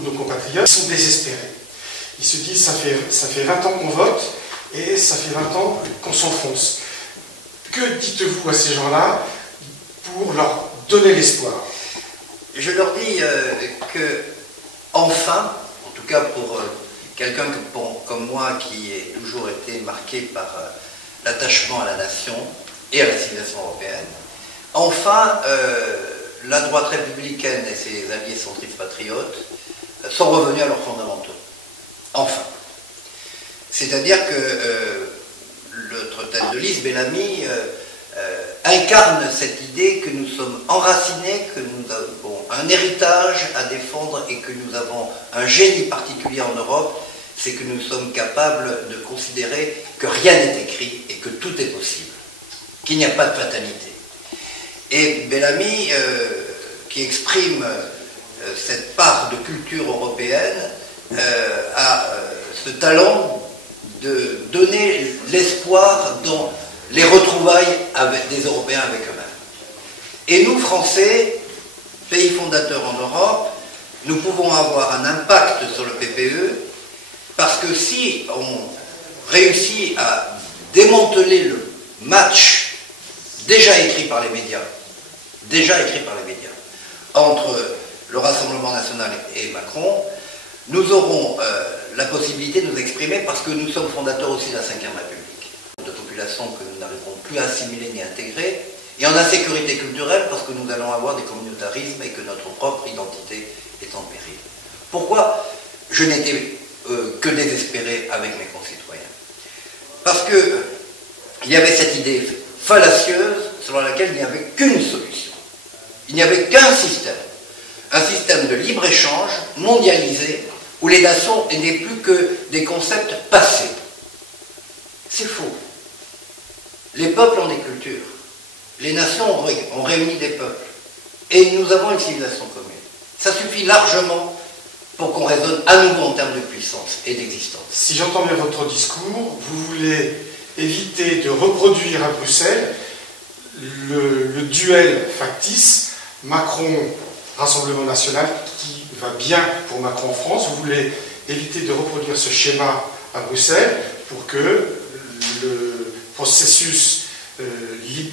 beaucoup de nos compatriotes sont désespérés. Ils se disent, ça fait 20 ans qu'on vote et ça fait 20 ans qu'on s'enfonce. Que dites-vous à ces gens-là pour leur donner l'espoir? Je leur dis que, enfin, en tout cas pour quelqu'un comme moi qui a toujours été marqué par l'attachement à la nation et à la civilisation européenne, enfin, la droite républicaine et ses alliés centristes patriotes sont revenus à leurs fondamentaux. Enfin. C'est-à-dire que notre tête de liste, Bellamy, incarne cette idée que nous sommes enracinés, que nous avons un héritage à défendre et que nous avons un génie particulier en Europe, c'est que nous sommes capables de considérer que rien n'est écrit et que tout est possible, qu'il n'y a pas de fatalité. Et Bellamy, qui exprime cette part de culture européenne, a ce talent de donner l'espoir dans les retrouvailles des Européens avec eux-mêmes. Et nous, Français, pays fondateurs en Europe, nous pouvons avoir un impact sur le PPE parce que si on réussit à démanteler le match déjà écrit par les médias, entre le Rassemblement national et Macron, nous aurons la possibilité de nous exprimer parce que nous sommes fondateurs aussi de la Ve République, de populations que nous n'arriverons plus à assimiler ni à intégrer, et en insécurité culturelle parce que nous allons avoir des communautarismes et que notre propre identité est en péril. Pourquoi je n'étais que désespéré avec mes concitoyens? Parce qu'il y avait cette idée fallacieuse selon laquelle il n'y avait qu'une solution. Il n'y avait qu'un système. Un système de libre-échange mondialisé où les nations n'étaient plus que des concepts passés. C'est faux. Les peuples ont des cultures. Les nations ont réuni des peuples. Et nous avons une civilisation commune. Ça suffit largement pour qu'on raisonne à nouveau en termes de puissance et d'existence. Si j'entends bien votre discours, vous voulez éviter de reproduire à Bruxelles le duel factice Macron-Rassemblement national qui va bien pour Macron en France. Vous voulez éviter de reproduire ce schéma à Bruxelles pour que le processus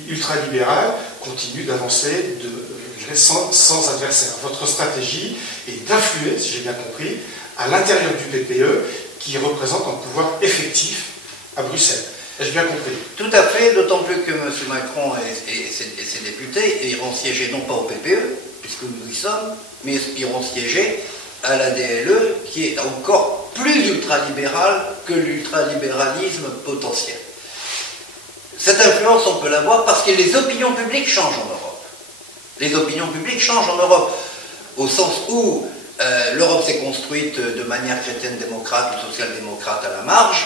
ultralibéral continue d'avancer sans adversaire. Votre stratégie est d'influer, si j'ai bien compris, à l'intérieur du PPE qui représente un pouvoir effectif à Bruxelles. Ai-je bien compris? Tout à fait, d'autant plus que M. Macron et ses députés iront siéger non pas au PPE, puisque nous y sommes, mais iront siéger à la DLE, qui est encore plus ultralibérale que l'ultralibéralisme potentiel. Cette influence, on peut l'avoir parce que les opinions publiques changent en Europe. Les opinions publiques changent en Europe, au sens où l'Europe s'est construite de manière chrétienne-démocrate ou social-démocrate à la marge,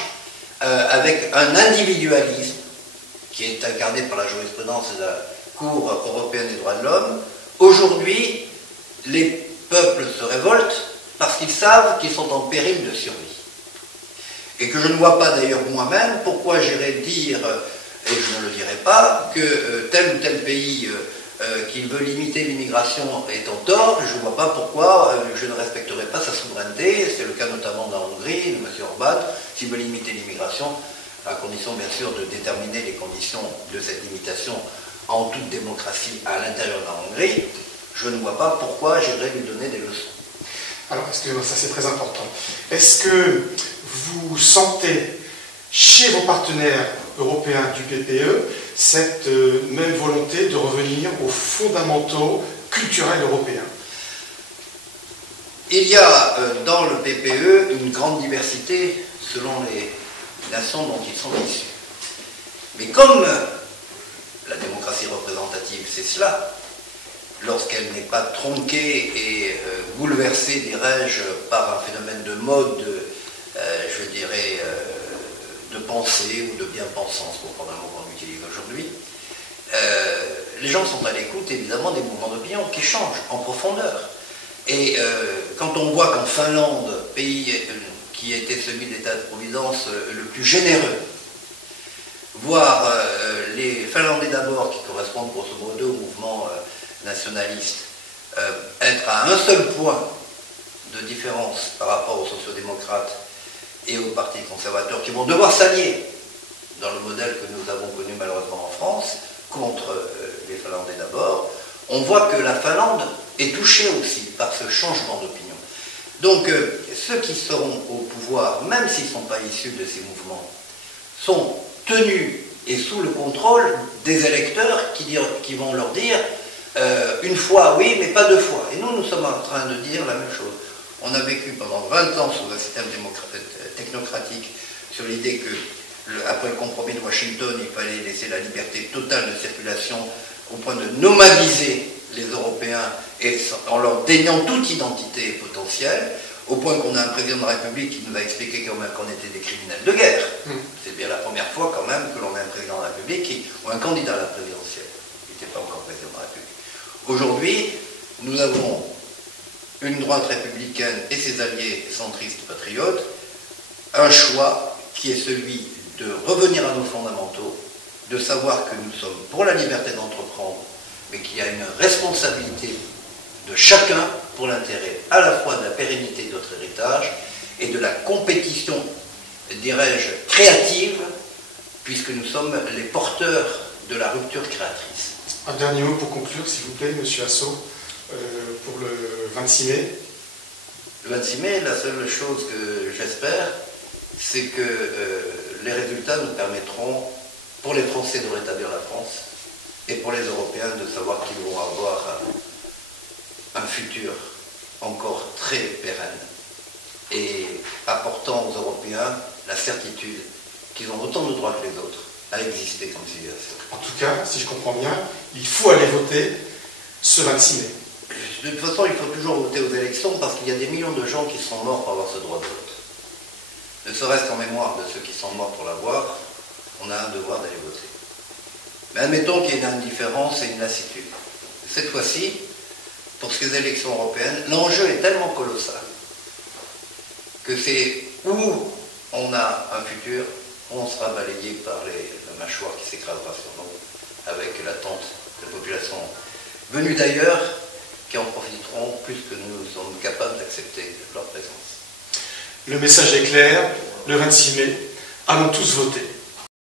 avec un individualisme qui est incarné par la jurisprudence de la Cour européenne des droits de l'homme. Aujourd'hui, les peuples se révoltent parce qu'ils savent qu'ils sont en péril de survie. Et que je ne vois pas d'ailleurs moi-même pourquoi j'irais dire, et je ne le dirai pas, que tel ou tel pays qui veut limiter l'immigration est en tort. Je ne vois pas pourquoi je ne respecterai pas sa souveraineté. C'est le cas notamment de la Hongrie, de M. Orbán, s'il veut limiter l'immigration, à condition bien sûr de déterminer les conditions de cette limitation en toute démocratie à l'intérieur de la Hongrie. Je ne vois pas pourquoi j'irais lui donner des leçons. Alors, excusez-moi, ça c'est très important. Est-ce que vous sentez chez vos partenaires européens du PPE cette même volonté de revenir aux fondamentaux culturels européens? Il y a dans le PPE une grande diversité selon les nations dont ils sont issus. Mais comme la démocratie représentative, c'est cela, lorsqu'elle n'est pas tronquée et bouleversée, dirais-je, par un phénomène de mode, je dirais, de pensée ou de bien-pensance, pour prendre un mot qu'on utilise aujourd'hui, les gens sont à l'écoute, évidemment, des mouvements d'opinion qui changent en profondeur. Et quand on voit qu'en Finlande, pays qui était celui de l'État-providence le plus généreux, voir les Finlandais d'abord, qui correspondent grosso modo au mouvement nationaliste, être à un seul point de différence par rapport aux sociodémocrates et aux partis conservateurs qui vont devoir s'allier dans le modèle que nous avons connu malheureusement en France, contre les Finlandais d'abord, on voit que la Finlande est touchée aussi par ce changement d'opinion. Donc ceux qui seront au pouvoir, même s'ils ne sont pas issus de ces mouvements, sont tenus et sous le contrôle des électeurs qui vont leur dire une fois oui, mais pas deux fois. Et nous sommes en train de dire la même chose. On a vécu pendant 20 ans sous un système technocratique sur l'idée que, après le compromis de Washington, il fallait laisser la liberté totale de circulation au point de nomadiser les Européens et en leur déniant toute identité potentielle, au point qu'on a un président de la République qui nous a expliqué quand même qu'on était des criminels de guerre. C'est bien la première fois quand même que l'on a un président de la République ou un candidat à la présidentielle. Il n'était pas encore président de la République. Aujourd'hui, nous avons une droite républicaine et ses alliés centristes patriotes, un choix qui est celui de revenir à nos fondamentaux, de savoir que nous sommes pour la liberté d'entreprendre, mais qu'il y a une responsabilité de chacun pour l'intérêt à la fois de la pérennité de notre héritage et de la compétition, dirais-je, créative, puisque nous sommes les porteurs de la rupture créatrice. Un dernier mot pour conclure, s'il vous plaît, Monsieur Assot, pour le 26 mai. Le 26 mai, la seule chose que j'espère, c'est que les résultats nous permettront, pour les Français, de rétablir la France, et pour les Européens, de savoir qu'ils vont avoir un futur encore très pérenne, et apportant aux Européens la certitude qu'ils ont autant de droits que les autres à exister comme civilisation. En tout cas, si je comprends bien, il faut aller voter ce 26 mai. De toute façon, il faut toujours voter aux élections parce qu'il y a des millions de gens qui sont morts pour avoir ce droit de vote. Ne serait-ce qu'en mémoire de ceux qui sont morts pour l'avoir, on a un devoir d'aller voter. Mais admettons qu'il y ait une indifférence et une lassitude. Cette fois-ci, pour ces élections européennes, l'enjeu est tellement colossal que c'est où on a un futur, où on sera balayé par la mâchoire qui s'écrasera sur nous, avec l'attente de populations venues d'ailleurs, qui en profiteront plus que nous sommes capables d'accepter leur présence. Le message est clair, le 26 mai, allons tous voter.